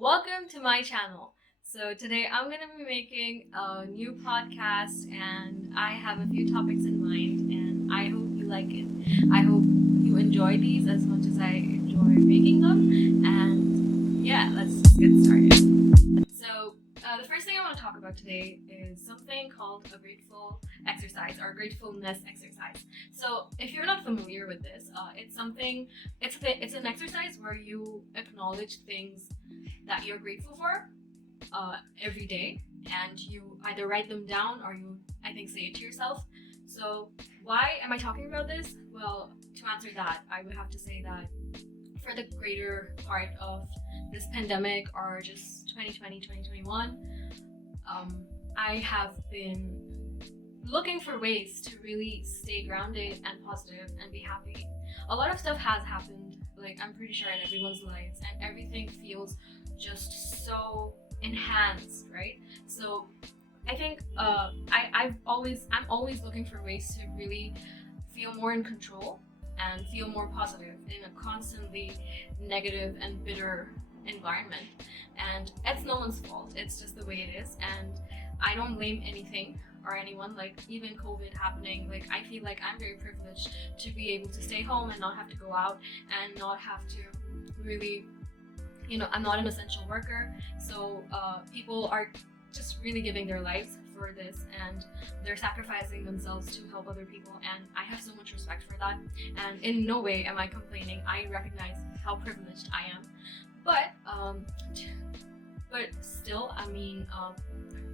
Welcome to my channel. So today I'm going to be making a new podcast and I have a few topics in mind and I hope you like it. I hope you enjoy these as much as I enjoy making them. And yeah, let's just get started. So the first thing I want to talk about today is something called a grateful exercise or gratefulness exercise. So if you're not familiar with this, it's an exercise where you acknowledge things that you're grateful for every day, and you either write them down or you, I think, say it to yourself. So why am I talking about this? Well, to answer that, I would have to say that for the greater part of this pandemic or just 2020, 2021, I have been looking for ways to really stay grounded and positive and be happy. A lot of stuff has happened, like I'm pretty sure in everyone's lives, and everything feels just so enhanced, right? So I think I'm always looking for ways to really feel more in control and feel more positive in a constantly negative and bitter environment. And it's no one's fault. It's just the way it is. And I don't blame anything or anyone. Like even COVID happening, like I feel like I'm very privileged to be able to stay home and not have to go out and not have to really, I'm not an essential worker. So people are just really giving their lives for this and they're sacrificing themselves to help other people, and I have so much respect for that, and in no way am I complaining. I recognize how privileged I am, but still,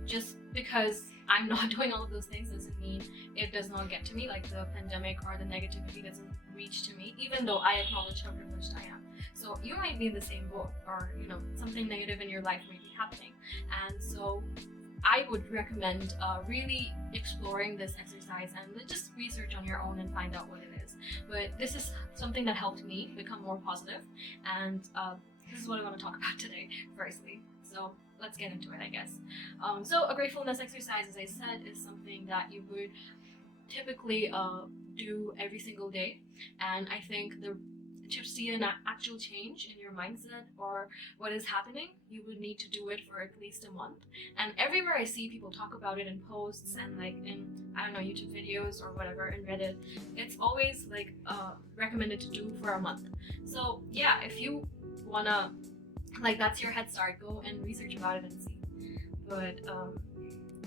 just because I'm not doing all of those things doesn't mean it does not get to me, like the pandemic or the negativity doesn't reach to me, even though I acknowledge how privileged I am. So you might be in the same boat, or something negative in your life may be happening, and so I would recommend really exploring this exercise and just research on your own and find out what it is. But this is something that helped me become more positive, and this is what I want to talk about today, firstly. So let's get into it, I guess. So a gratefulness exercise, as I said, is something that you would typically do every single day, and I think to see an actual change in your mindset or what is happening, you would need to do it for at least a month. And everywhere I see people talk about it in posts and like in, I don't know, YouTube videos or whatever, in Reddit, it's always like recommended to do for a month. So yeah, if you wanna, like, that's your head start, go and research about it and see. But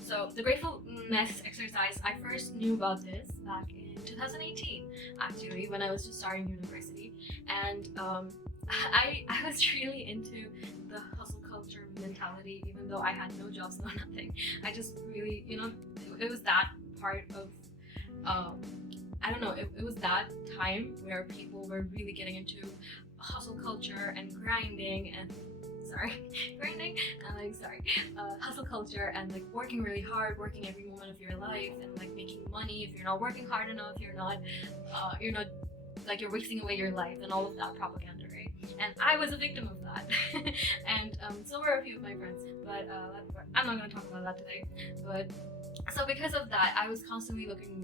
so the gratefulness exercise, I first knew about this back in 2018, actually, when I was just starting university, and I was really into the hustle culture mentality, even though I had no jobs, no nothing. I just really, it was that part of, I don't know, it was that time where people were really getting into hustle culture and grinding and grinding and hustle culture and like working really hard, working every moment of your life and like making money. If you're not working hard enough, you're not like, you're wasting away your life and all of that propaganda, right? And I was a victim of that and so were a few of my friends, but I'm not going to talk about that today. But so because of that, I was constantly looking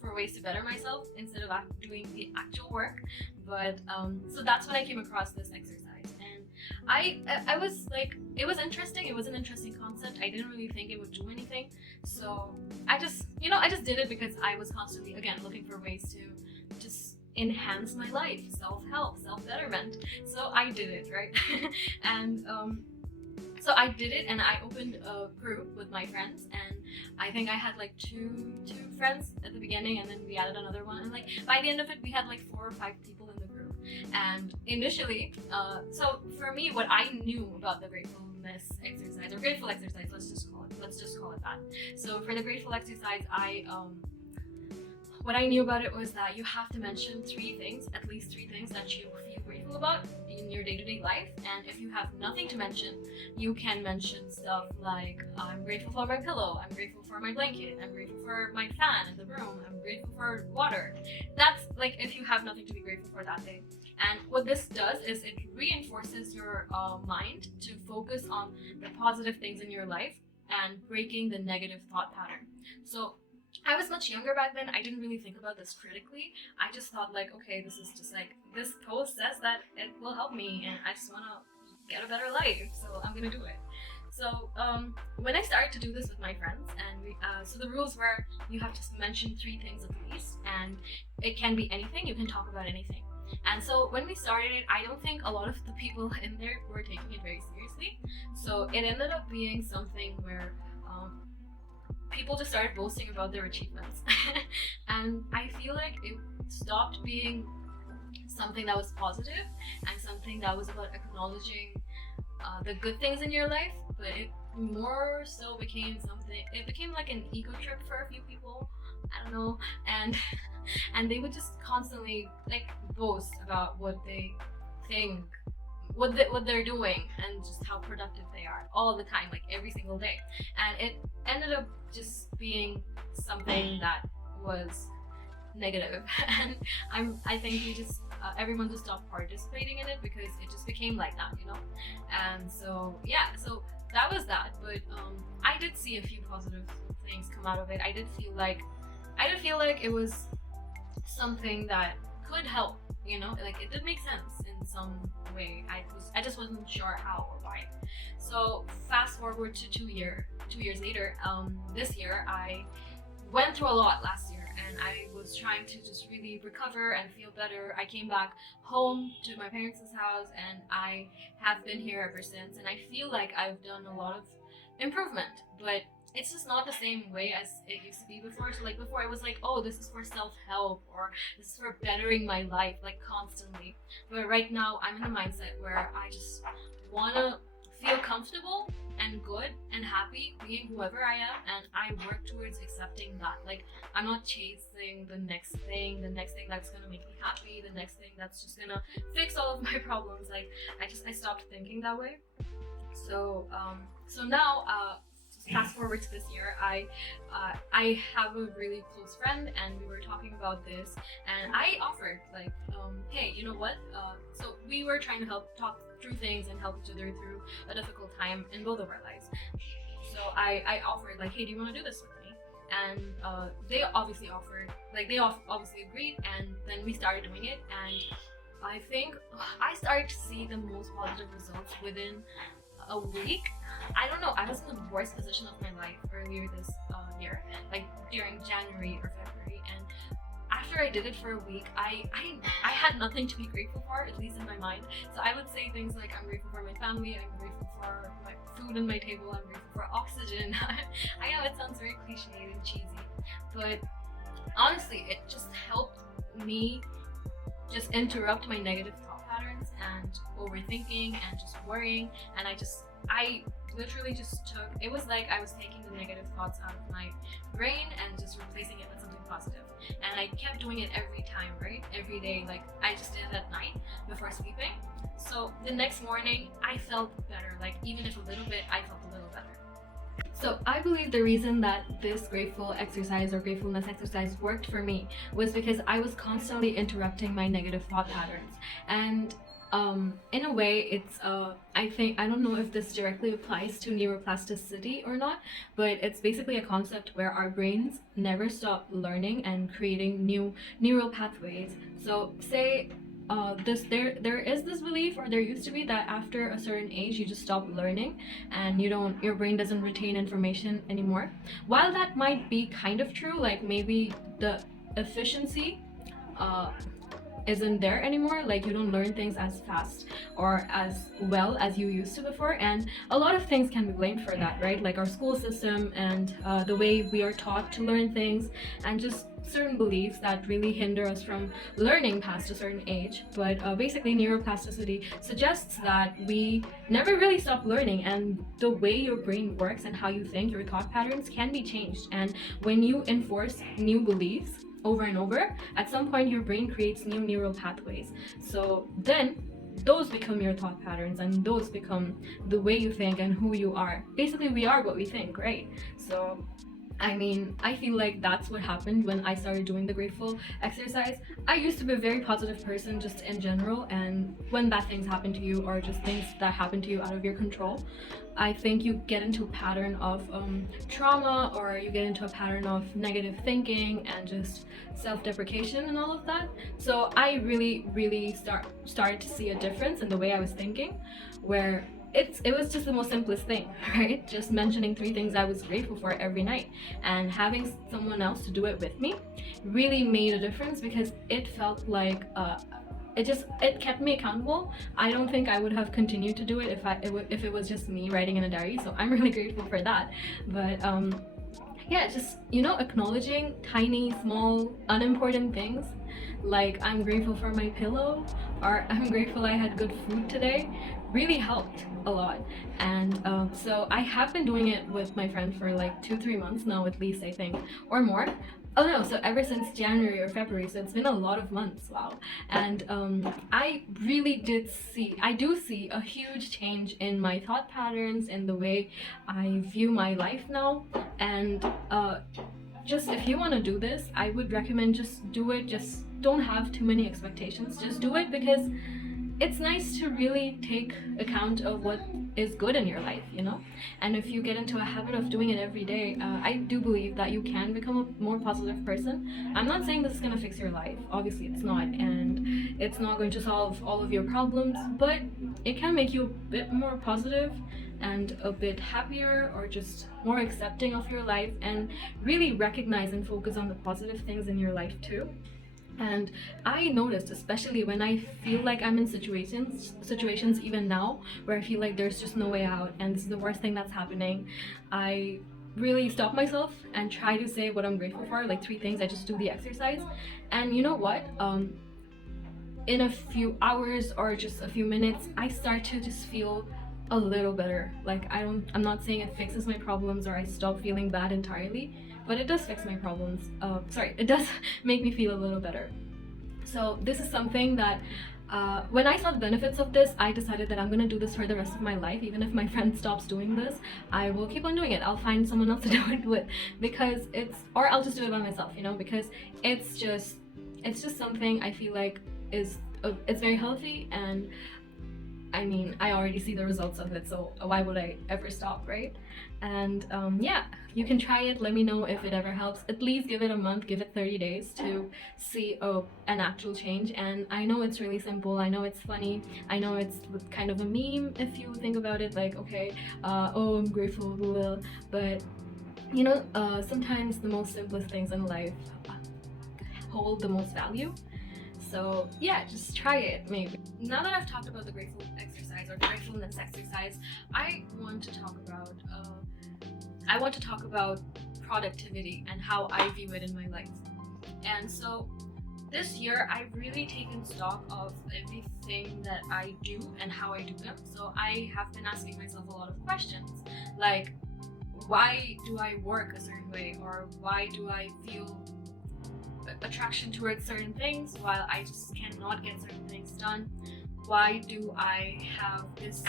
for ways to better myself instead of doing the actual work. But so that's when I came across this exercise, and I was like, it was interesting. It was an interesting concept. I didn't really think it would do anything, so I just did it because I was constantly, again, looking for ways to just enhance my life, self-help, self-betterment. So I did it, right? And so I did it, and I opened a group with my friends, and I think I had like two friends at the beginning, and then we added another one, and like by the end of it we had like 4 or 5 people in the group. And initially, so for me, what I knew about the gratefulness exercise, or grateful exercise, let's just call it that. So for the grateful exercise, what I knew about it was that you have to mention at least three things that you feel grateful about in your day-to-day life. And if you have nothing to mention, you can mention stuff like, I'm grateful for my pillow, I'm grateful for my blanket, I'm grateful for my fan in the room, I'm grateful for water. That's like if you have nothing to be grateful for that day. And what this does is it reinforces your mind to focus on the positive things in your life and breaking the negative thought pattern. So I was much younger back then. I didn't really think about this critically. I just thought like, okay, this is just like, this post says that it will help me and I just want to get a better life, so I'm gonna do it. So when I started to do this with my friends, and so the rules were you have to mention 3 things at least, and it can be anything. You can talk about anything. And so when we started it, I don't think a lot of the people in there were taking it very seriously. So it ended up being something where people just started boasting about their achievements, and I feel like it stopped being something that was positive and something that was about acknowledging the good things in your life, but it more so became something. It became like an ego trip for a few people. I don't know, and and they would just constantly like boast about what they think, what they're doing, and just how productive they are all the time, like every single day. And it ended up just being something that was negative, and I think we just everyone just stopped participating in it because it just became like that, you know. And so yeah, so that was that. But I did see a few positive things come out of it. I did feel like it was something that could help, you know, like it did make sense in some way. I just wasn't sure how or why. So fast forward to 2 years later, this year I went through a lot last year, and I was trying to just really recover and feel better. I came back home to my parents' house, and I have been here ever since, and I feel like I've done a lot of improvement, but it's just not the same way as it used to be before. So like before, I was like, oh, this is for self-help, or this is for bettering my life, like constantly. But right now I'm in a mindset where I just want to feel comfortable and good and happy being whoever I am, and I work towards accepting that. Like I'm not chasing the next thing that's gonna make me happy, the next thing that's just gonna fix all of my problems. Like I stopped thinking that way. So so now fast forward to this year, I have a really close friend, and we were talking about this, and I offered like, hey, you know what? So we were trying to talk through things and help each other through a difficult time in both of our lives. So I offered like, hey, do you want to do this with me? And they obviously offered, like they obviously agreed, and then we started doing it, and I think I started to see the most positive results within a week. I don't know, I was in the worst position of my life earlier this year, like during January or February, and after I did it for a week, I had nothing to be grateful for, at least in my mind. So I would say things like, I'm grateful for my family, I'm grateful for my food on my table, I'm grateful for oxygen. I know it sounds very cliched and cheesy, but honestly, it just helped me just interrupt my negative thought patterns and overthinking and just worrying. And I literally just took, it was like I was taking the negative thoughts out of my brain and just replacing it with something positive. And I kept doing it every time, right? Every day. Like I just did it at night before sleeping. So the next morning I felt better. Like even if a little bit, I felt a little better. So I believe the reason that this grateful exercise or gratefulness exercise worked for me was because I was constantly interrupting my negative thought patterns. And in a way, it's I don't know if this directly applies to neuroplasticity or not, but it's basically a concept where our brains never stop learning and creating new neural pathways. So say there is this belief, or there used to be, that after a certain age you just stop learning and your brain doesn't retain information anymore. While that might be kind of true, like maybe the efficiency isn't there anymore, like you don't learn things as fast or as well as you used to before, and a lot of things can be blamed for that, right? Like our school system and the way we are taught to learn things, and just certain beliefs that really hinder us from learning past a certain age. But basically neuroplasticity suggests that we never really stop learning, and the way your brain works and how you think, your thought patterns, can be changed. And when you enforce new beliefs over and over, at some point your brain creates new neural pathways. So then those become your thought patterns, and those become the way you think and who you are. Basically we are what we think, right? So I mean, I feel like that's what happened when I started doing the grateful exercise. I used to be a very positive person just in general, and when bad things happen to you or just things that happen to you out of your control, I think you get into a pattern of trauma, or you get into a pattern of negative thinking and just self-deprecation and all of that. So I really started to see a difference in the way I was thinking, where it was just the most simplest thing, right? Just mentioning three things I was grateful for every night, and having someone else to do it with me really made a difference, because it felt like it kept me accountable. I don't think I would have continued to do it if it was just me writing in a diary. So I'm really grateful for that. But yeah, just acknowledging tiny, small, unimportant things, like I'm grateful for my pillow, or I'm grateful I had good food today, really helped a lot. And so I have been doing it with my friend for like 2-3 months now, at least, I think, or more. Oh no, so ever since January or February, so it's been a lot of months. Wow. And I do see a huge change in my thought patterns, in the way I view my life now. And just, if you want to do this, I would recommend just do it. Just don't have too many expectations. Just do it, because it's nice to really take account of what is good in your life, and if you get into a habit of doing it every day, I do believe that you can become a more positive person. I'm not saying this is going to fix your life, obviously it's not, and it's not going to solve all of your problems, but it can make you a bit more positive and a bit happier, or just more accepting of your life, and really recognize and focus on the positive things in your life too. And I noticed, especially when I feel like I'm in situations even now, where I feel like there's just no way out and this is the worst thing that's happening, I really stop myself and try to say what I'm grateful for, like three things. I just do the exercise, and you know what? In a few hours or just a few minutes, I start to just feel a little better. Like I'm not saying it fixes my problems or I stop feeling bad entirely, but it does fix my problems. It does make me feel a little better. So this is something that when I saw the benefits of this, I decided that I'm gonna do this for the rest of my life. Even if my friend stops doing this, I will keep on doing it. I'll find someone else to do it with, because or I'll just do it by myself, because it's just something I feel like it's very healthy, and I mean, I already see the results of it, so why would I ever stop, right? And yeah, you can try it. Let me know if it ever helps. At least give it a month, give it 30 days to see an actual change. And I know it's really simple. I know it's funny. I know it's kind of a meme if you think about it, like, okay, I'm grateful, but sometimes the most simplest things in life hold the most value. So yeah, just try it maybe. Now that I've talked about the grateful exercise or gratefulness exercise, I want to talk about productivity and how I view it in my life. And so this year I've really taken stock of everything that I do and how I do them. So I have been asking myself a lot of questions, like, why do I work a certain way, or why do I feel attraction towards certain things while I just cannot get certain things done? Why do I have this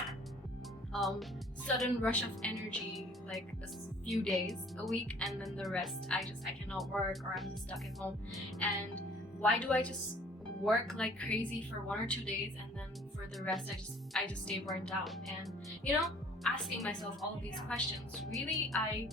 sudden rush of energy, like a few days a week, and then the rest I cannot work, or I'm just stuck at home? And why do I just work like crazy for 1 or 2 days, and then for the rest I just stay burnt out? And asking myself all of these questions, really I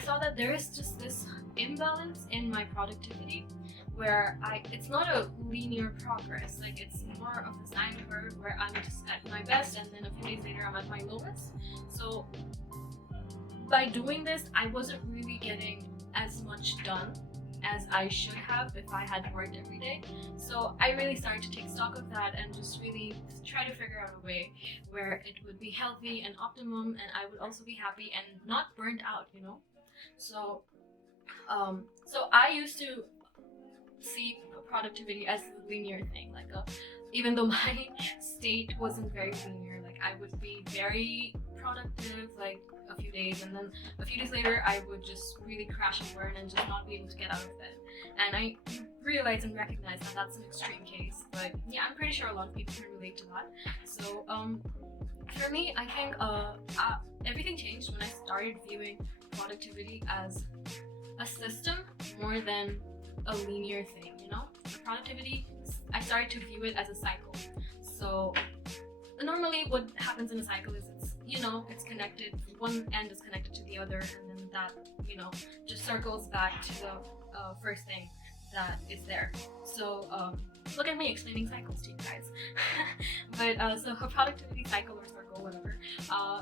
saw that there is just this imbalance in my productivity, where it's not a linear progress. Like, it's more of a sine curve where I'm just at my best, and then a few days later I'm at my lowest. So by doing this, I wasn't really getting as much done as I should have if I had worked every day. So I really started to take stock of that and just really try to figure out a way where it would be healthy and optimum, and I would also be happy and not burned out, So I used to see productivity as a linear thing, like even though my state wasn't very linear, like I would be very productive like a few days, and then a few days later I would just really crash and burn and just not be able to get out of bed. And I realize and recognize that that's an extreme case, but yeah, I'm pretty sure a lot of people can relate to that. So for me, I think everything changed when I started viewing productivity as a system more than a linear thing, you know? Productivity, I started to view it as a cycle. So normally what happens in a cycle is it's connected, one end is connected to the other, and then that, just circles back to the first thing that is there. So look at me explaining cycles to you guys. But so a productivity cycle or circle, whatever.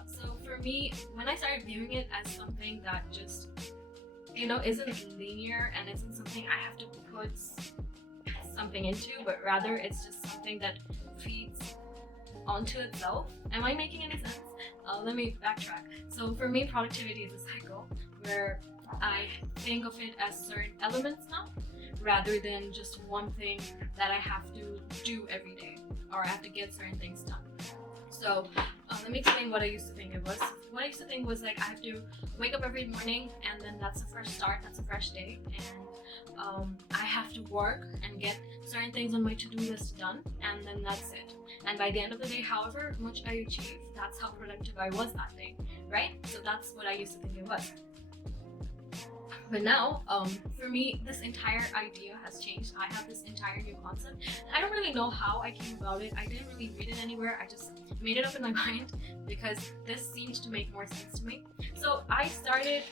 So for me, when I started viewing it as something that just isn't linear and isn't something I have to put something into, but rather it's just something that feeds onto itself. Am I making any sense? Let me backtrack. So for me, productivity is a cycle where I think of it as certain elements now, rather than just one thing that I have to do every day, or I have to get certain things done. So let me explain what I used to think it was. What I used to think was like I have to wake up every morning, and then that's a fresh start, that's a fresh day, and I have to work and get certain things on my to-do list done, and then that's it. And by the end of the day, however much I achieve, that's how productive I was that day, right? So that's what I used to think it was. But now, for me, this entire idea has changed. I have this entire new concept. And I don't really know how I came about it. I didn't really read it anywhere. I just made it up in my mind because this seemed to make more sense to me. So I started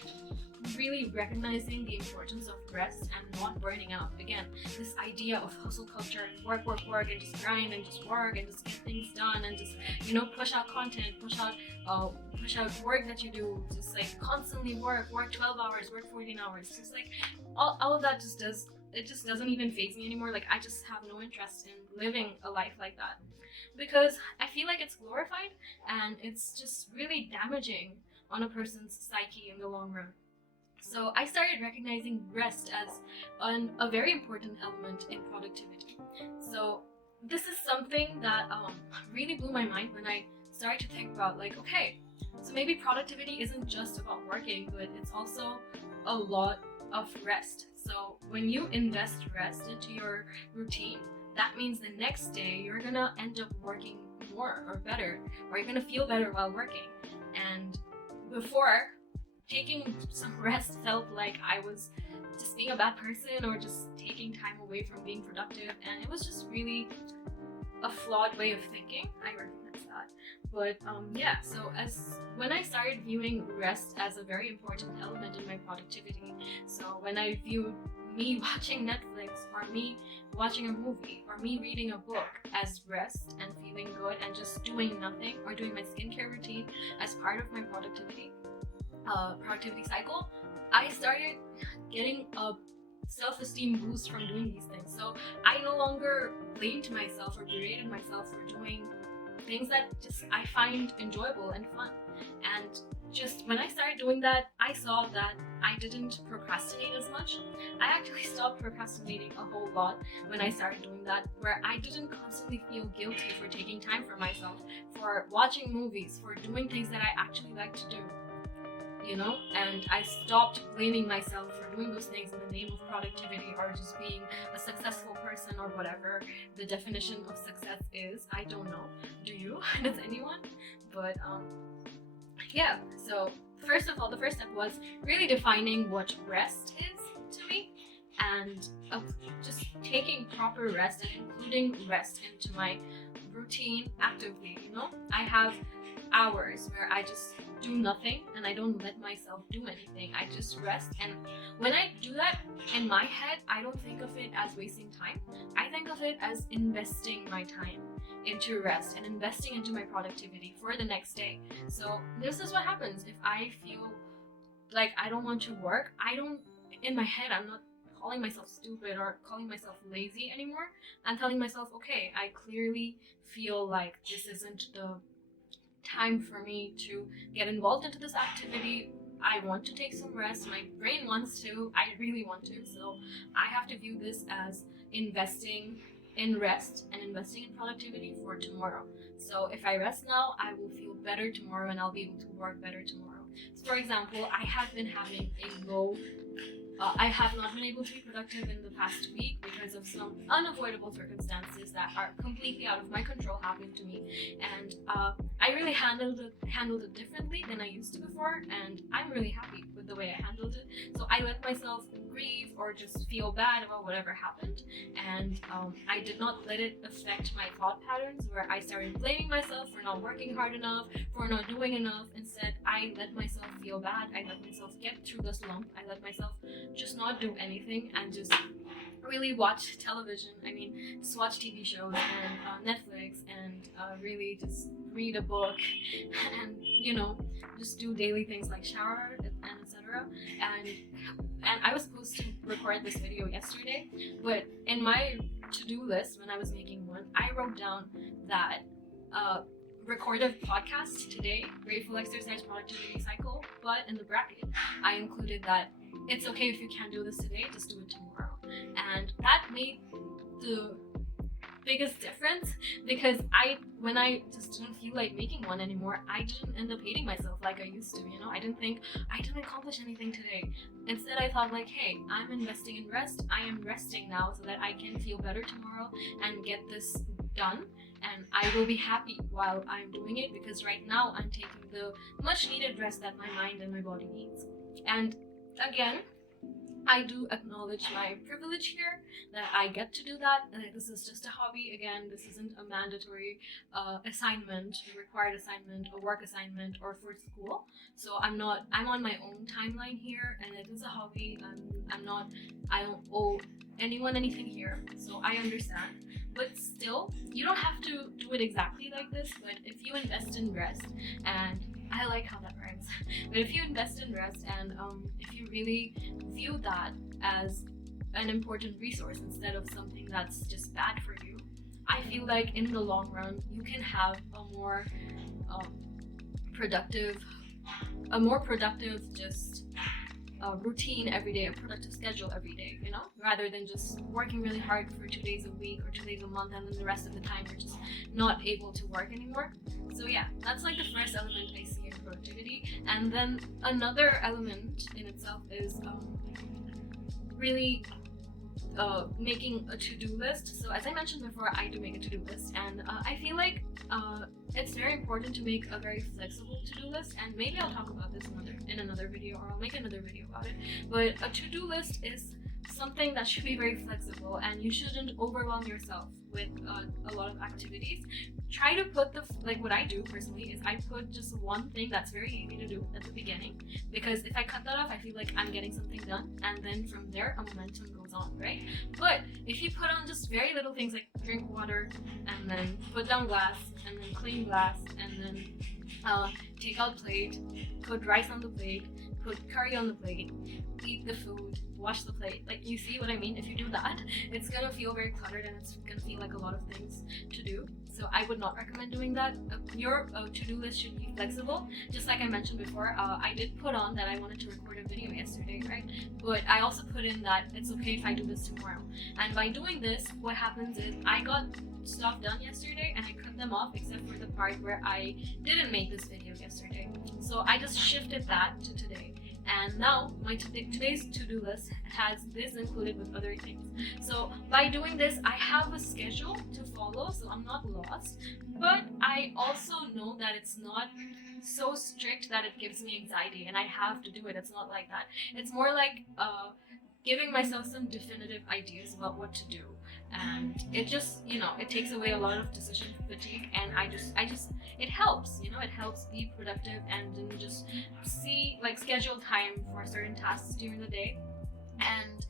really recognizing the importance of rest and not burning out. Again, this idea of hustle culture and work, and just grind and just work and just get things done and just, push out content, push out work that you do, just like constantly work 12 hours, work 14 hours. Just like all of that just doesn't even faze me anymore. Like I just have no interest in living a life like that because I feel like it's glorified and it's just really damaging on a person's psyche in the long run. So I started recognizing rest as a very important element in productivity. So this is something that really blew my mind when I started to think about like, okay, so maybe productivity isn't just about working, but it's also a lot of rest. So when you invest rest into your routine, that means the next day you're gonna end up working more or better, or you're gonna feel better while working. And before, taking some rest felt like I was just being a bad person or just taking time away from being productive, and it was just really a flawed way of thinking. I recognize that. But so when I started viewing rest as a very important element in my productivity, so when I viewed me watching Netflix or me watching a movie or me reading a book as rest and feeling good and just doing nothing, or doing my skincare routine as part of my productivity cycle, I started getting a self-esteem boost from doing these things. So I no longer blamed myself or berated myself for doing things that just I find enjoyable and fun. And just when I started doing that, I saw that I didn't procrastinate as much. I actually stopped procrastinating a whole lot when I started doing that, where I didn't constantly feel guilty for taking time for myself, for watching movies, for doing things that I actually like to do. And I stopped blaming myself for doing those things in the name of productivity or just being a successful person or whatever the definition of success is. I don't know. Do you? Does anyone? But so first of all, the first step was really defining what rest is to me, and just taking proper rest and including rest into my routine actively. I have hours where I just do nothing and I don't let myself do anything. I just rest, and when I do that, in my head, I don't think of it as wasting time. I think of it as investing my time into rest and investing into my productivity for the next day. So this is what happens if I feel like I don't want to work. In my head, I'm not calling myself stupid or calling myself lazy anymore. I'm telling myself, okay, I clearly feel like this isn't the time for me to get involved into this activity. I want to take some rest. My brain wants to. I really want to. So I have to view this as investing in rest and investing in productivity for tomorrow. So if I rest now, I will feel better tomorrow and I'll be able to work better tomorrow. So for example, I have been having a low I have not been able to be productive in the past week because of some unavoidable circumstances that are completely out of my control happening to me. And I really handled it differently than I used to before, and I'm really happy with the way I handled it. So I let myself grieve or just feel bad about whatever happened, and I did not let it affect my thought patterns where I started blaming myself for not working hard enough, for not doing enough. Instead, I let myself feel bad. I let myself get through the slump. I let myself just not do anything and just really watch television. I mean, just watch TV shows and Netflix, and really just read a book, and just do daily things like shower and etc. And I was supposed to record this video yesterday, but in my to-do list when I was making one, I wrote down that record a podcast today, grateful exercise productivity cycle, but in the bracket I included that it's okay if you can't do this today, just do it tomorrow. And that made the biggest difference, because when I just didn't feel like making one anymore, I didn't end up hating myself like I used to. I didn't think I didn't accomplish anything today. Instead, I thought like, hey, I'm investing in rest. I am resting now so that I can feel better tomorrow and get this done, and I will be happy while I'm doing it, because right now I'm taking the much needed rest that my mind and my body needs. And again, I do acknowledge my privilege here that I get to do that. This is just a hobby. Again, this isn't a mandatory assignment, a required assignment, a work assignment, or for school. So I'm on my own timeline here, and it is a hobby. I don't owe anyone anything here, so I understand. But still, you don't have to do it exactly like this, but if you invest in rest, and I like how that rhymes, but if you invest in rest, and if you really view that as an important resource instead of something that's just bad for you, I feel like in the long run you can have a more productive just routine every day, a productive schedule every day, rather than just working really hard for 2 days a week or 2 days a month, and then the rest of the time you're just not able to work anymore. So yeah, that's like the first element I see in productivity. And then another element in itself is really making a to-do list. So as I mentioned before, I do make a to-do list, and I feel like it's very important to make a very flexible to-do list, and maybe I'll talk about this in another video, or I'll make another video about it. But a to-do list is something that should be very flexible, and you shouldn't overwhelm yourself with a lot of activities. Try to put what I do personally is I put just one thing that's very easy to do at the beginning, because if I cut that off, I feel like I'm getting something done, and then from there a momentum goes on, right? But if you put on just very little things like drink water, and then put down glass, and then clean glass, and then take out plate, put rice on the plate, put curry on the plate, eat the food, wash the plate. Like, you see what I mean? If you do that, it's gonna feel very cluttered, and it's gonna feel like a lot of things to do. So I would not recommend doing that. Your to-do list should be flexible. Just like I mentioned before, I did put on that I wanted to record a video yesterday, right? But I also put in that it's okay if I do this tomorrow. And by doing this, what happens is I got stuff done yesterday, and I cut them off except for the part where I didn't make this video yesterday. So I just shifted that to today. And now my today's to-do list has this included with other things. So by doing this, I have a schedule to follow, so I'm not lost. But I also know that it's not so strict that it gives me anxiety and I have to do it. It's not like that. It's more like giving myself some definitive ideas about what to do, and it just it takes away a lot of decision fatigue, and I just it helps it helps be productive, and then just schedule time for certain tasks during the day. And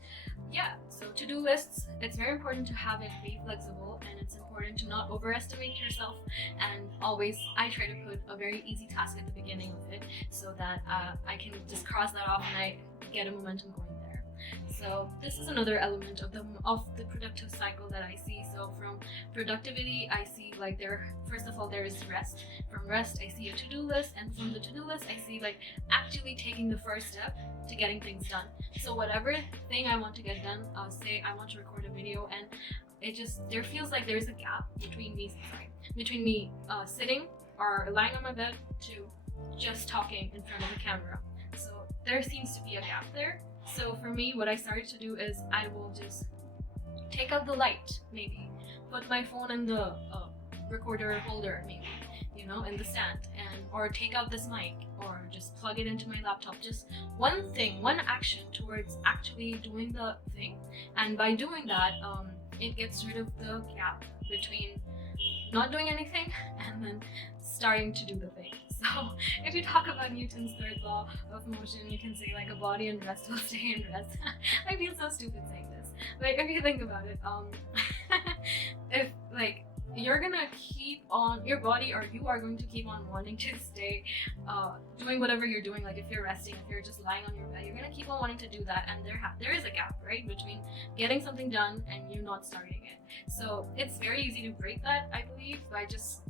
yeah, so to-do lists, it's very important to have it be flexible, and it's important to not overestimate yourself, and always I try to put a very easy task at the beginning of it, so that I can just cross that off and I get a momentum going there. So this is another element of the productive cycle that I see. So from productivity, I see first of all there is rest. From rest, I see a to-do list, and from the to-do list, I see actually taking the first step to getting things done. So whatever thing I want to get done, say I want to record a video, and there feels like there's a gap between me sitting or lying on my bed to just talking in front of the camera. So there seems to be a gap there. So for me, what I started to do is I will just take out the light, maybe put my phone in the recorder holder, maybe in the stand, and or take out this mic, or just plug it into my laptop. Just one thing, one action towards actually doing the thing. And by doing that, it gets rid of the gap between not doing anything and then starting to do the thing. So if you talk about Newton's third law of motion, you can say like a body in rest will stay in rest. I feel so stupid saying this. Like, if you think about it, if like you're gonna keep on, your body or you are going to keep on wanting to stay doing whatever you're doing. Like if you're resting, if you're just lying on your bed, you're gonna keep on wanting to do that, and there is a gap, right, between getting something done and you not starting it. So it's very easy to break that, I believe, by just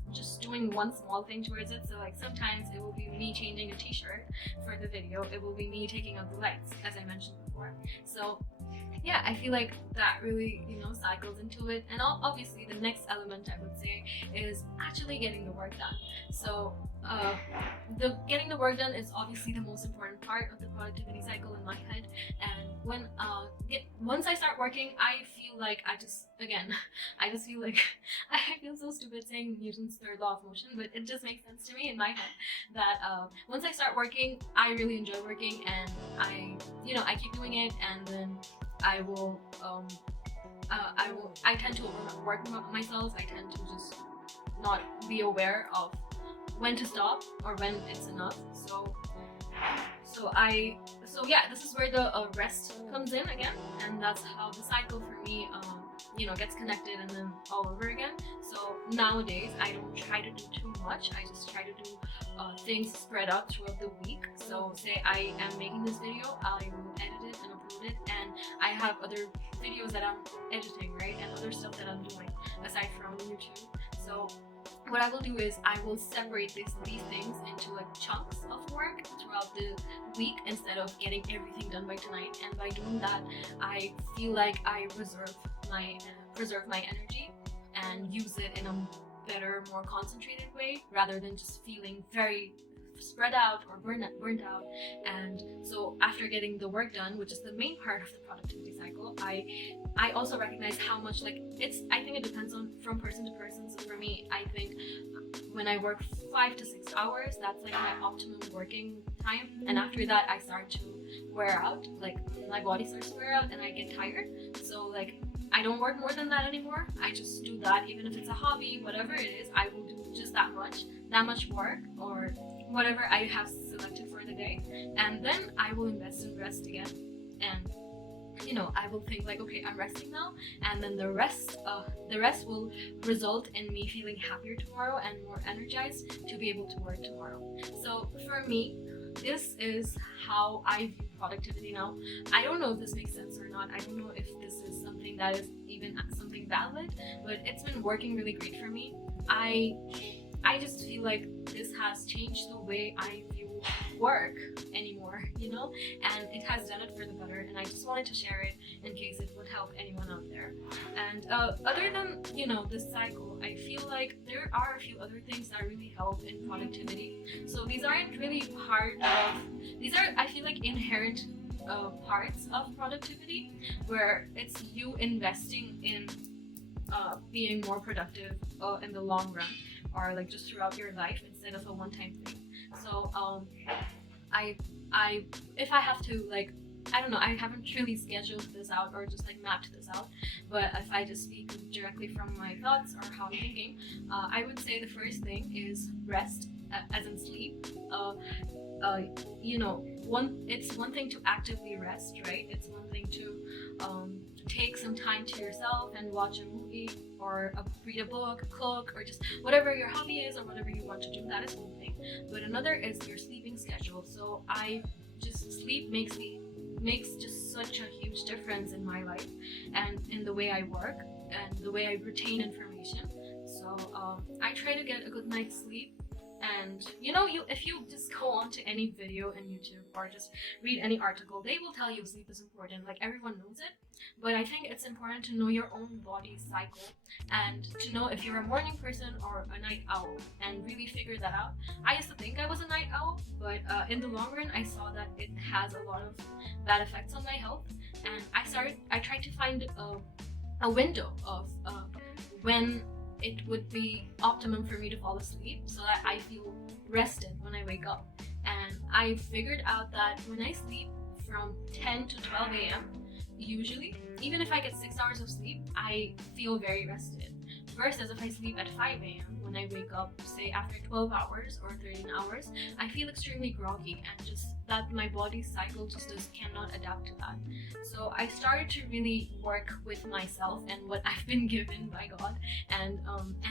doing one small thing towards it. So like sometimes it will be me changing a t-shirt for the video, it will be me taking out the lights, as I mentioned before. So yeah, I feel like that really, cycles into it. And obviously the next element I would say is actually getting the work done. So the getting the work done is obviously the most important part of the productivity cycle in my head. And when once I start working, I feel like I feel so stupid saying Newton's third law of motion, but it just makes sense to me in my head that once I start working, I really enjoy working, and I keep doing it, and then I tend to overwork myself. I tend to just not be aware of when to stop or when it's enough. So yeah, this is where the rest comes in again, and that's how the cycle for me gets connected and then all over again. So nowadays I don't try to do too much. I just try to do things spread out throughout the week. So say I am making this video, I will edit it and upload it, and I have other videos that I'm editing, right, and other stuff that I'm doing aside from YouTube. So what I will do is I will separate these things into like chunks of work throughout the week instead of getting everything done by tonight. And by doing that, I feel like I preserve my energy and use it in a better, more concentrated way, rather than just feeling very spread out or burnt out. And so after getting the work done, which is the main part of the productivity cycle, I also recognize how much, like, I think it depends on from person to person. So for me, I think when I work 5 to 6 hours, that's like my optimum working time, and after that I start to wear out, like my body starts to wear out and I get tired. So like I don't work more than that anymore. I just do that, even if it's a hobby, whatever it is, I will do just that much work or whatever I have selected for the day, and then I will invest in rest again. And I will think like, okay, I'm resting now, and then the rest will result in me feeling happier tomorrow and more energized to be able to work tomorrow. So for me, this is how I view productivity now. I don't know if this makes sense or not. I don't know if this is something that is even something valid, but it's been working really great for me. I just feel like this has changed the way I view work anymore, and it has done it for the better, and I just wanted to share it in case it would help anyone out there. And other than this cycle, I feel like there are a few other things that really help in productivity. So these aren't really I feel like inherent parts of productivity, where it's you investing in being more productive in the long run, or like just throughout your life, instead of a one-time thing. So if I have to, like, I don't know, I haven't really scheduled this out or just like mapped this out, but if I just speak directly from my thoughts or how I'm thinking, I would say the first thing is rest, as in sleep. It's one thing to actively rest, right? It's one thing to take some time to yourself and watch a movie or read a book, cook, or just whatever your hobby is or whatever you want to do. That is one thing. But another is your sleeping schedule. So sleep makes just such a huge difference in my life and in the way I work and the way I retain information. So I try to get a good night's sleep. And if you just go on to any video on YouTube or just read any article, they will tell you sleep is important. Like, everyone knows it, but I think it's important to know your own body's cycle and to know if you're a morning person or a night owl, and really figure that out. I used to think I was a night owl, but in the long run I saw that it has a lot of bad effects on my health, and I tried to find a window of when it would be optimum for me to fall asleep so that I feel rested when I wake up. And I figured out that when I sleep from 10 to 12 a.m., usually, even if I get 6 hours of sleep, I feel very rested. Versus if I sleep at 5 a.m., when I wake up, say after 12 hours or 13 hours, I feel extremely groggy, and just that my body's cycle just cannot adapt to that. So I started to really work with myself and what I've been given by God and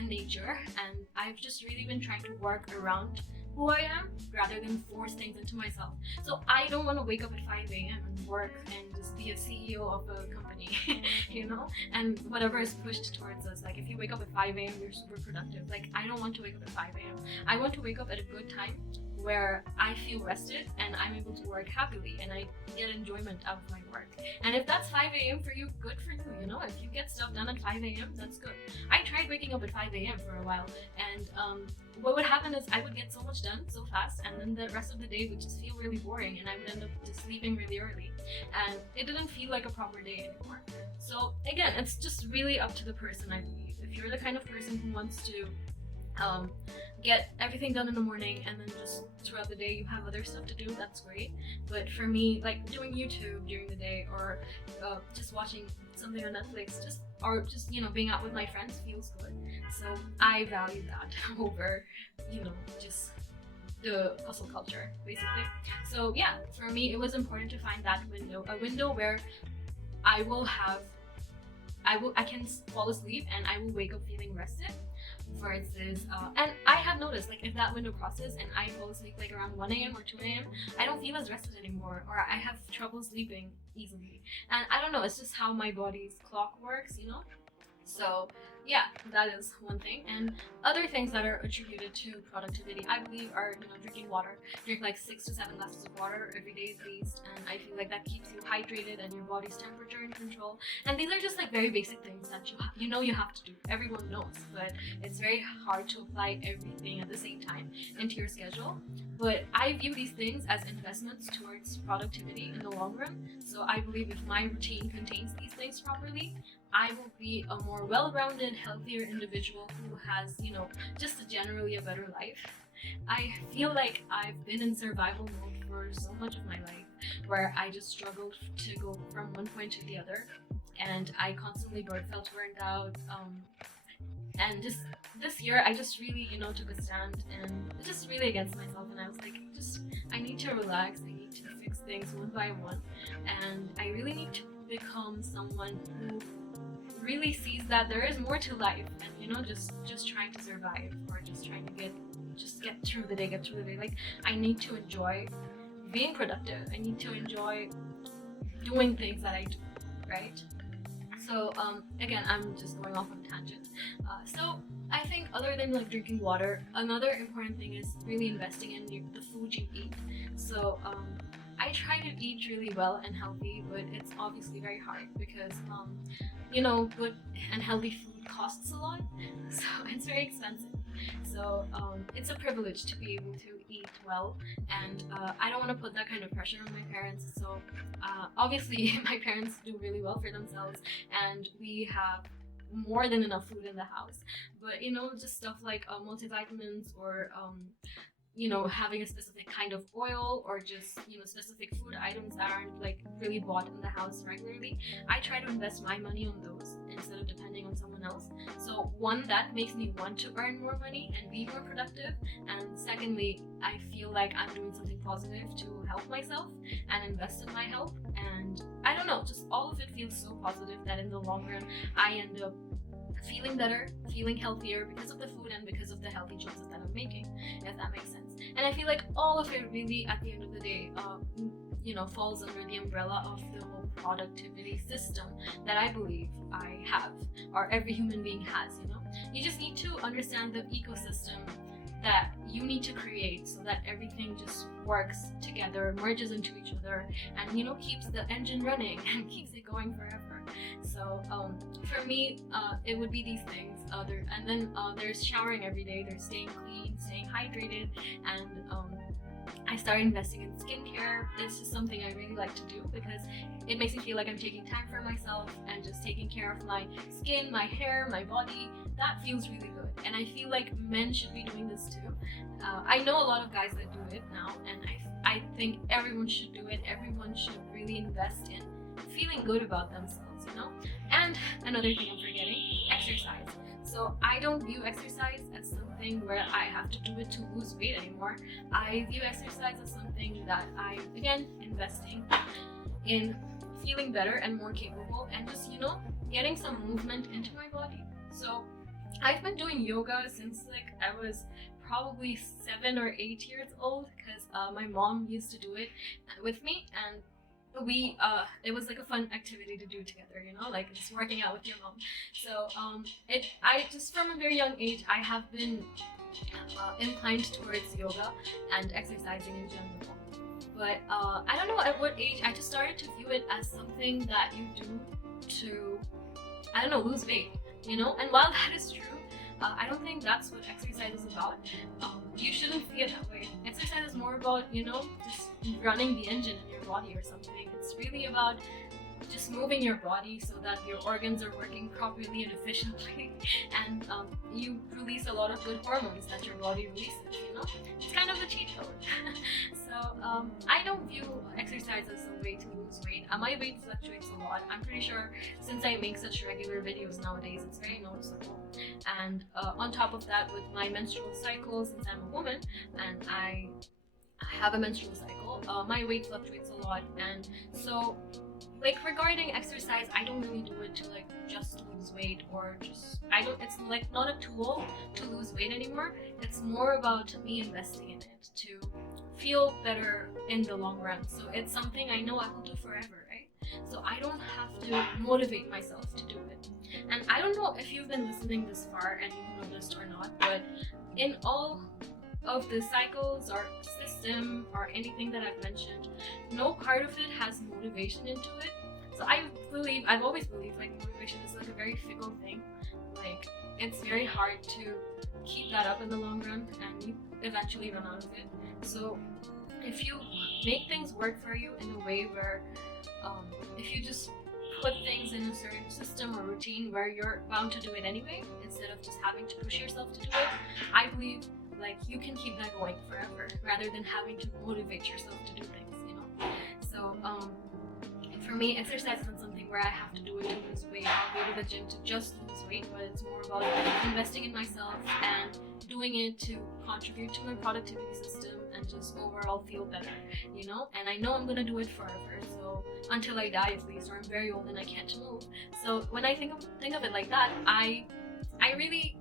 nature, and I've just really been trying to work around who I am rather than force things into myself. So I don't want to wake up at 5 a.m. and work and just be a CEO of a company, you know? And whatever is pushed towards us, like if you wake up at 5 a.m., you're super productive. Like I don't want to wake up at 5 a.m. I want to wake up at a good time where I feel rested and I'm able to work happily and I get enjoyment out of my work. And if that's 5 a.m. for you, good for you, you know? If you get stuff done at 5 a.m., that's good. I tried waking up at 5 a.m. for a while, and what would happen is I would get so much done so fast, and then the rest of the day would just feel really boring, and I would end up just sleeping really early, and it didn't feel like a proper day anymore. So again, it's just really up to the person, I believe. If you're the kind of person who wants to get everything done in the morning and then just throughout the day you have other stuff to do, that's great. But for me, like doing YouTube during the day or just watching something on Netflix, or just you know being out with my friends feels good. So I value that over just the hustle culture basically. So yeah, for me it was important to find that window, a window where I can fall asleep and I will wake up feeling rested. Versus and I have noticed, like if that window crosses and I fall asleep like around 1 a.m. or 2 a.m., I don't feel as rested anymore, or I have trouble sleeping easily. And I don't know, it's just how my body's clock works, you know? So yeah, that is one thing. And other things that are attributed to productivity, I believe, are drinking water. Drink like 6 to 7 glasses of water every day at least, and I feel like that keeps you hydrated and your body's temperature in control. And these are just like very basic things that you have to do. Everyone knows, but it's very hard to apply everything at the same time into your schedule. But I view these things as investments towards productivity in the long run. So I believe if my routine contains these things properly, I will be a more well-rounded, healthier individual who has, just generally a better life. I feel like I've been in survival mode for so much of my life, where I just struggled to go from one point to the other, and I constantly felt burned out. And just this year, I just really, took a stand and just really against myself, and I was like, I need to relax. I need to fix things one by one, and I really need to become someone who really sees that there is more to life and just trying to survive or just trying to get through the day. Like I need to enjoy being productive. I need to enjoy doing things that I do, right? So again, I'm just going off on a tangent. So I think other than like drinking water, another important thing is really investing in the food you eat. So I try to eat really well and healthy, but it's obviously very hard because good and healthy food costs a lot, so it's very expensive. So it's a privilege to be able to eat well, and I don't want to put that kind of pressure on my parents. So obviously my parents do really well for themselves, and we have more than enough food in the house. But just stuff like multivitamins or having a specific kind of oil or just specific food items that aren't like really bought in the house regularly, I try to invest my money on those instead of depending on someone else. So one, that makes me want to earn more money and be more productive, and secondly, I feel like I'm doing something positive to help myself and invest in my health. And I don't know, just all of it feels so positive that in the long run I end up feeling better, feeling healthier because of the food and because of the healthy choices that I'm making, if that makes sense. And I feel like all of it really at the end of the day falls under the umbrella of the whole productivity system that I believe I have, or every human being has. You just need to understand the ecosystem that you need to create so that everything just works together, merges into each other, and keeps the engine running and keeps it going forever. So for me, it would be these things. And then there's showering every day, there's staying clean, staying hydrated, and I started investing in skincare. This is something I really like to do because it makes me feel like I'm taking time for myself and just taking care of my skin, my hair, my body. That feels really good, and I feel like men should be doing this too. I know a lot of guys that do it now, and I think everyone should do it. Everyone should really invest in feeling good about themselves, you know? And another thing I'm forgetting, exercise. So I don't view exercise as something where I have to do it to lose weight anymore. I view exercise as something that I'm, again, investing in feeling better and more capable and just, you know, getting some movement into my body. So I've been doing yoga since like I was probably 7 or 8 years old because my mom used to do it with me, and we it was like a fun activity to do together, you know, like just working out with your mom. So I just from a very young age I have been inclined towards yoga and exercising in general. But I don't know at what age I just started to view it as something that you do to, I don't know, lose weight, you know. And while that is true, I don't think that's what exercise is about. You shouldn't see it that way. Exercise is more about, you know, just running the engine in your body or something. It's really about just moving your body so that your organs are working properly and efficiently, and you release a lot of good hormones that your body releases, you know. It's kind of a cheat code. So I don't view exercise as a way to lose weight. My weight fluctuates a lot. I'm pretty sure since I make such regular videos nowadays, it's very noticeable. And on top of that, with my menstrual cycle, since I'm a woman and I have a menstrual cycle, my weight fluctuates a lot. And so like regarding exercise, I don't really do it to like just lose weight, or just it's like not a tool to lose weight anymore. It's more about me investing in it to feel better in the long run. So it's something I know I will do forever, right? So I don't have to motivate myself to do it. And I don't know if you've been listening this far and you've noticed or not, but in all of the cycles or system or anything that I've mentioned, no part of it has motivation into it. So I've always believed like motivation is like a very fickle thing. Like it's very hard to keep that up in the long run, and you eventually run out of it. So if you make things work for you in a way where if you just put things in a certain system or routine where you're bound to do it anyway, instead of just having to push yourself to do it, I believe like you can keep that going forever rather than having to motivate yourself to do things, you know. So for me, exercise isn't something where I have to do it to lose weight. I'll go to the gym to just lose weight, but it's more about investing in myself and doing it to contribute to my productivity system and just overall feel better, you know. And I know I'm gonna do it forever, so until I die at least, or I'm very old and I can't move. So when I think of it like that, I really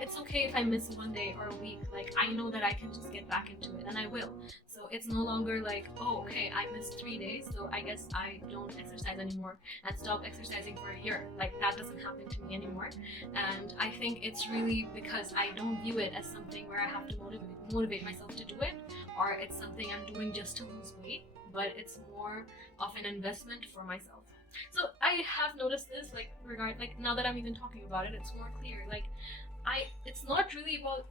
it's okay if I miss one day or a week. Like I know that I can just get back into it, and I will. So it's no longer like, oh, okay, I missed 3 days, so I guess I don't exercise anymore and stop exercising for a year. Like that doesn't happen to me anymore. And I think it's really because I don't view it as something where I have to motivate myself to do it, or it's something I'm doing just to lose weight, but it's more of an investment for myself. So I have noticed this, like now that I'm even talking about it, it's more clear. Like it's not really about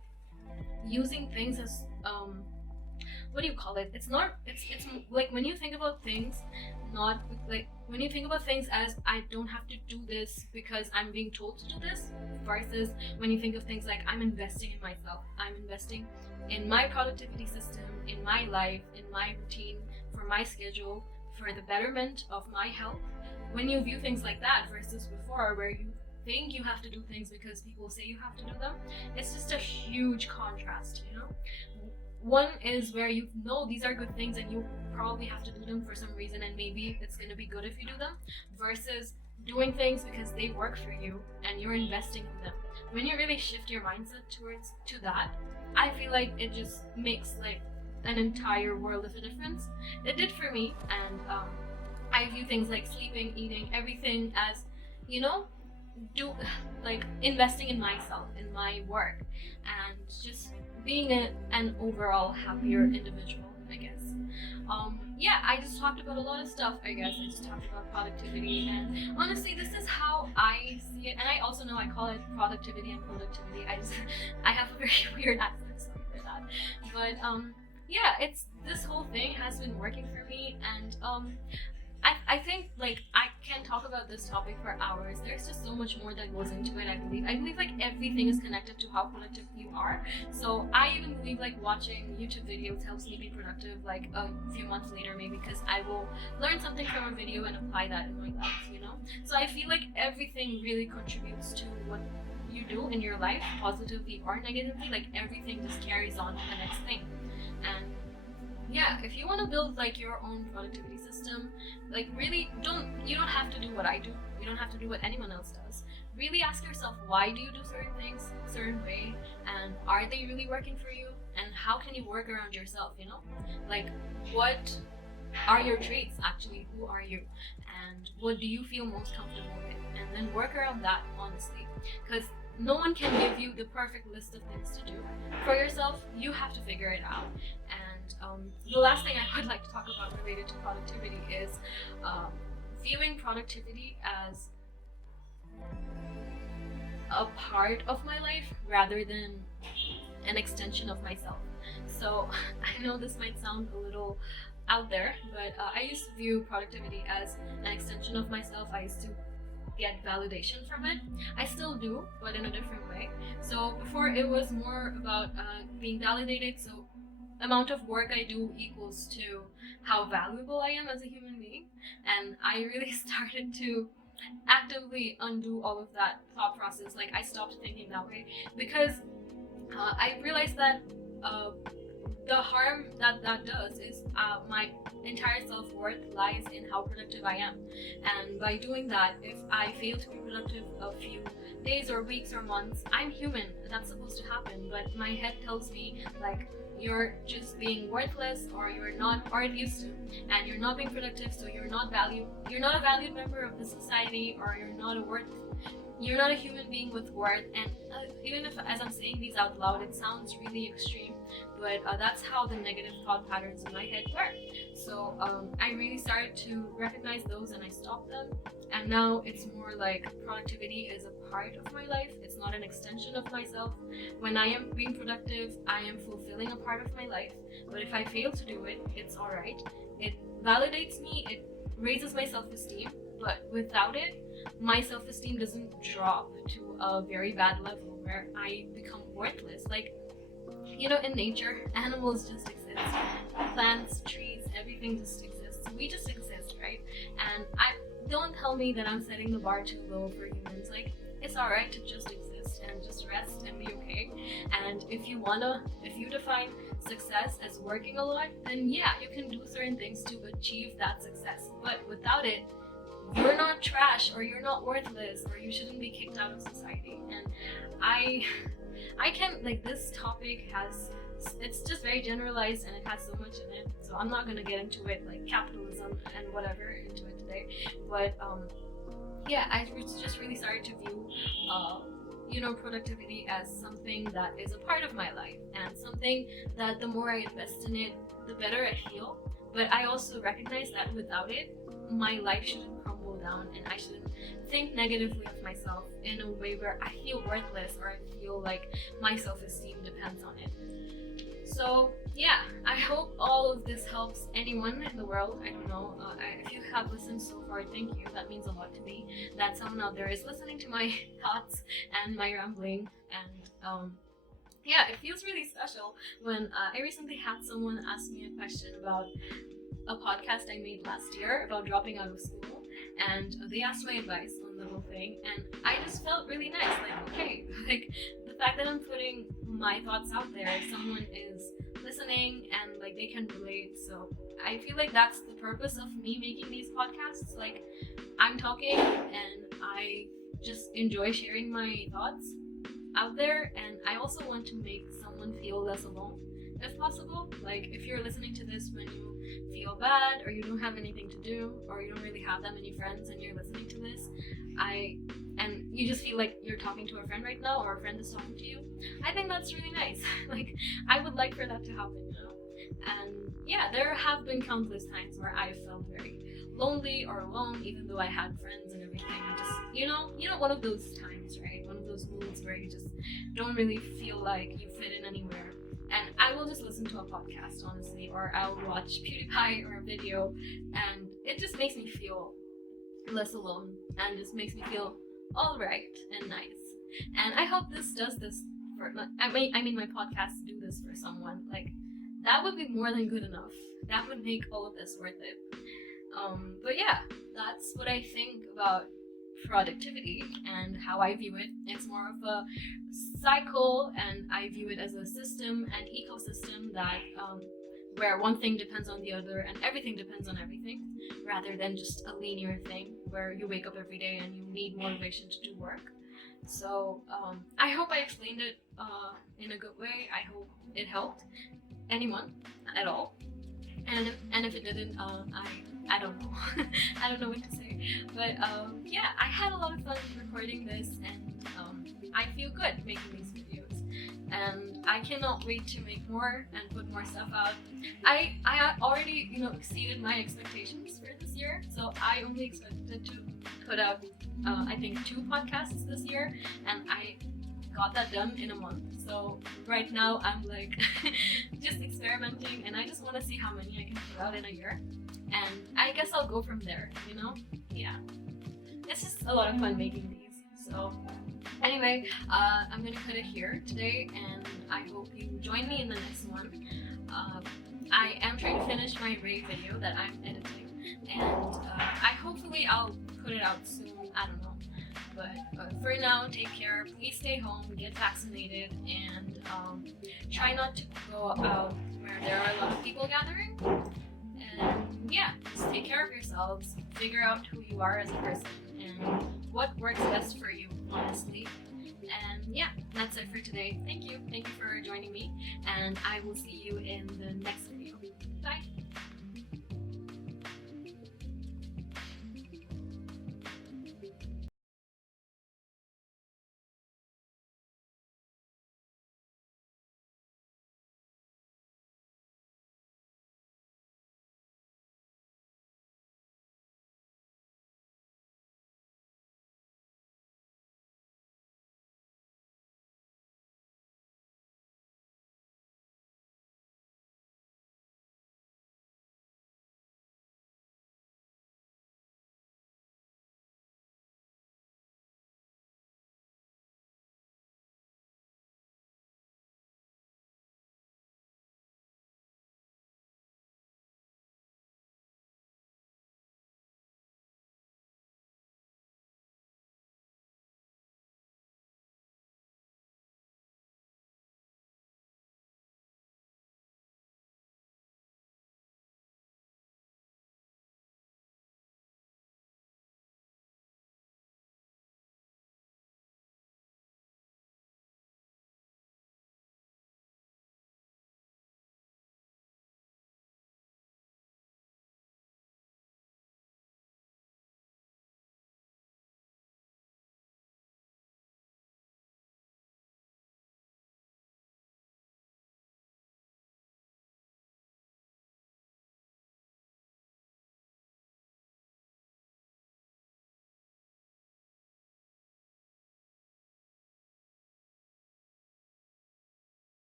using things as what do you call it? It's like when you think about things, not like when you think about things as I don't have to do this because I'm being told to do this, versus when you think of things like I'm investing in myself, I'm investing in my productivity system, in my life, in my routine, for my schedule, for the betterment of my health. When you view things like that versus before where you think you have to do things because people say you have to do them, it's just a huge contrast, you know. One is where you know these are good things and you probably have to do them for some reason, and maybe it's going to be good if you do them, versus doing things because they work for you and you're investing in them. When you really shift your mindset to that, I feel like it just makes like an entire world of a difference. It did for me. And I view things like sleeping, eating, everything as, you know, investing in myself, in my work, and just being an overall happier individual, I guess. Yeah, I just talked about a lot of stuff, I guess. I just talked about productivity, and honestly, this is how I see it. And I also know I call it productivity and productivity. I have a very weird accent, sorry for that. But yeah, it's this whole thing has been working for me, and I think like I can talk about this topic for hours. There's just so much more that goes into it. I believe like everything is connected to how productive you are. So I even believe like watching YouTube videos helps me be productive like a few months later, maybe because I will learn something from a video and apply that in my life. So I feel like everything really contributes to what you do in your life, positively or negatively. Like everything just carries on to the next thing. And yeah, if you want to build like your own productivity system, like really you don't have to do what I do. You don't have to do what anyone else does. Really ask yourself, why do you do certain things a certain way, and are they really working for you, and how can you work around yourself. Like, what are your traits actually? Who are you, and what do you feel most comfortable with, and then work around that, honestly, because no one can give you the perfect list of things to do for yourself. You have to figure it out. And the last thing I would like to talk about related to productivity is viewing productivity as a part of my life rather than an extension of myself. So I know this might sound a little out there, but I used to view productivity as an extension of myself. I used to get validation from it. I still do, but in a different way. So before it was more about being validated. So amount of work I do equals to how valuable I am as a human being. And I really started to actively undo all of that thought process. Like I stopped thinking that way because I realized that the harm that does is my entire self-worth lies in how productive I am. And by doing that, if I fail to be productive a few days or weeks or months, I'm human. That's supposed to happen. But my head tells me like, you're just being worthless, or you're not, or it used to, and you're not being productive, so you're not a valued member of the society, or you're not a human being with worth. And even if, as I'm saying these out loud, it sounds really extreme, but that's how the negative thought patterns in my head work. So I really started to recognize those, and I stopped them. And now it's more like productivity is a part of my life. It's not an extension of myself. When I am being productive, I am fulfilling a part of my life. But if I fail to do it, it's alright. It validates me, it raises my self-esteem, but without it, my self-esteem doesn't drop to a very bad level where I become worthless. Like, in nature, animals just exist. Plants, trees, everything just exists. We just exist, right? And don't tell me that I'm setting the bar too low for humans. Like, it's alright to just exist and just rest and be okay. And if you define success as working a lot, then yeah, you can do certain things to achieve that success. But without it, you're not trash, or you're not worthless, or you shouldn't be kicked out of society. And I can, like, this topic it's just very generalized, and it has so much in it, so I'm not gonna get into it, like capitalism and whatever, into it today. But yeah, I just really started to view productivity as something that is a part of my life, and something that the more I invest in it, the better I feel. But I also recognize that without it, my life shouldn't crumble down, and I shouldn't think negatively of myself in a way where I feel worthless, or I feel like my self-esteem depends on it. So yeah, I hope all of this helps anyone in the world. I don't know, if you have listened so far, thank you. That means a lot to me, that someone out there is listening to my thoughts and my rambling. And yeah, it feels really special when I recently had someone ask me a question about a podcast I made last year about dropping out of school, and they asked my advice on the whole thing, and I just felt really nice. Like, okay, like the fact that I'm putting my thoughts out there, someone is listening and like they can relate. So I feel like that's the purpose of me making these podcasts. Like, I'm talking and I just enjoy sharing my thoughts out there, and I also want to make someone feel less alone if possible. Like, if you're listening to this when you feel bad, or you don't have anything to do, or you don't really have that many friends and you're listening to this, and you just feel like you're talking to a friend right now, or a friend is talking to you, I think that's really nice. Like, I would like for that to happen. And yeah, there have been countless times where I felt very lonely or alone, even though I had friends and everything. Just one of those times, right? One of those moods where you just don't really feel like you fit in anywhere. And I will will just listen to a podcast, honestly, or I'll watch PewDiePie or a video, and it just makes me feel less alone and just makes me feel all right and nice. And I hope this does this for. I mean, my podcasts do this for someone. Like that would be more than good enough. That would make all of this worth it. But yeah, that's what I think about productivity and how I view it. It's more of a cycle, and I view it as a system and ecosystem that where one thing depends on the other and everything depends on everything, rather than just a linear thing where you wake up every day and you need motivation to do work. So I hope I explained it in a good way. I hope it helped anyone at all. And if it didn't, I don't know. I don't know what to say. But yeah, I had a lot of fun recording this, and I feel good making these videos. And I cannot wait to make more and put more stuff out. I already exceeded my expectations for this year, so I only expected to put out I think 2 podcasts this year, and I got that done in a month. So right now I'm like just experimenting, and I just want to see how many I can put out in a year, and I guess I'll go from there. Yeah, it's just a lot of fun making these. So anyway, I'm gonna cut it here today, and I hope you join me in the next one. I am trying to finish my Ray video that I'm editing, and hopefully I'll put it out soon. I don't know. But for now, take care. Please stay home, get vaccinated, and try not to go out where there are a lot of people gathering. And yeah, just take care of yourselves. Figure out who you are as a person and what works best for you, honestly. And yeah, that's it for today. Thank you. Thank you for joining me, and I will see you in the next video. Bye.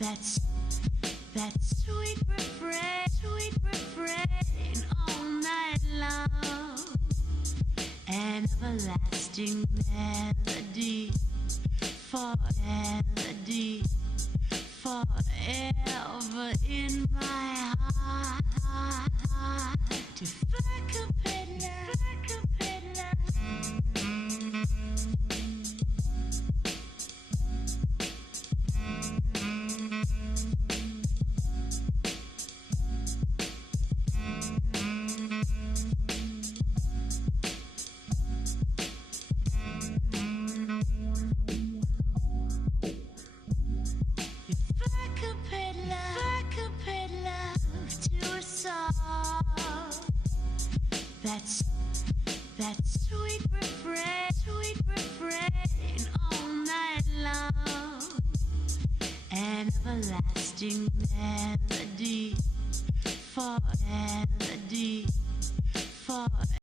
That's that sweet refrain all night long, an everlasting melody, forever in my heart. If I could pay love. That sweet refrain all night long, an everlasting melody, forever.